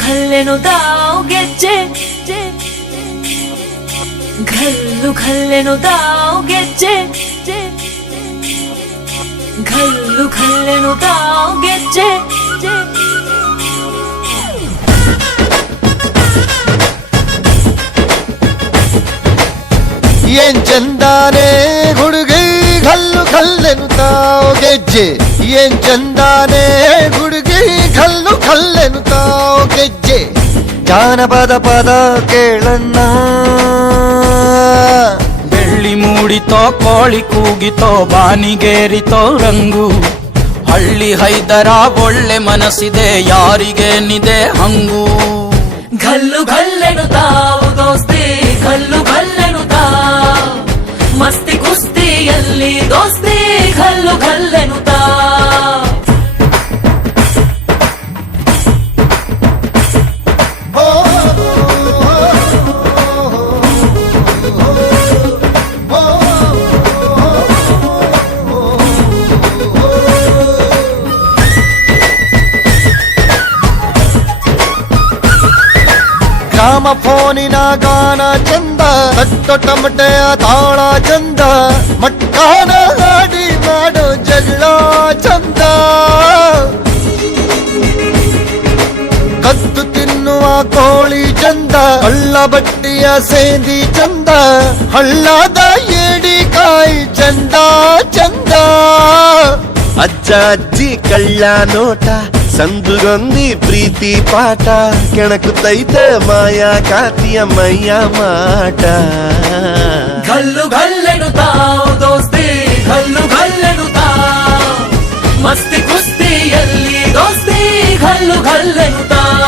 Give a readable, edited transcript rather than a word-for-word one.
ಖಲ್ಲೆನು ತಾವು ಗೆಜ್ಜೆ ಖಲ್ಲೆನು ತಾವು ಗೆಜ್ಜೆ ಖಲ್ಲೆನು ತಾವು ಗೆಜ್ಜೆ ಏನ್ ಚಂದಾನೆ ಹುಡುಗಿ ಖಲ್ಲೆನು ತಾವು ಗೆಜ್ಜೆ ಏನ್ ಚಂದಾನೆ ಹುಡುಗಿ ಖಲ್ಲೆನು ತಾವು ಗೆಜ್ಜೆ ಜಾನಪದ ಪದ ಕೇಳಣ್ಣ ಬೆಳ್ಳಿ ಮೂಡಿತೋ ಕೋಳಿ ಕೂಗಿತೋ ಬಾನಿಗೇರಿತೋ ರಂಗು ಹಳ್ಳಿ ಹೈದರ ಒಳ್ಳೆ ಮನಸ್ಸಿದೆ ಯಾರಿಗೇನಿದೆ ಹಂಗು ಖಲ್ಲೆನು ತಾವು ದೋಸ್ತಿ ಖಲ್ಲೆನು ತಾವು ಮಸ್ತಿ ಕುಸ್ತಿಯಲ್ಲಿ ದೋಸ್ತಿ ಖಲ್ಲೆನು ತಾವು ಗ್ರಾಮ ಫೋನಿನ ಗಾನ ಚಂದ ತಟ್ಟೊ ಟಮಟೆಯ ತಾಳ ಚಂದ ಮಟ್ಕಾನ ಹಾಡಿ ಮಾಡೋ ಜಗಳ ಚಂದ ಕದ್ದು ತಿನ್ನುವ ಕೋಳಿ ಚಂದ ಹಳ್ಳ ಬಟ್ಟಿಯ ಸೇಂದಿ ಚಂದ ಹಳ್ಳದ ಏಡಿಕಾಯಿ ಚಂದ ಚಂದ ಅಜ್ಜ ಅಜ್ಜಿ ಕಳ್ಳ ನೋಟ ಸಂದುಗೊಂದಿ ಪ್ರೀತಿ ಪಾಠ ಕೆಣಕುತ್ತೈತೆ ಮಾಯಾ ಕಾತಿಯ ಮೈಯ ಮಾಟ ಖಲ್ಲೆನು ತಾವು ದೋಸ್ತಿ ಖಲ್ಲೆನು ತಾವು ಮಸ್ತಿ ಕುಸ್ತಿಯಲ್ಲಿ ದೋಸ್ತಿ ಖಲ್ಲೆನು ತಾವು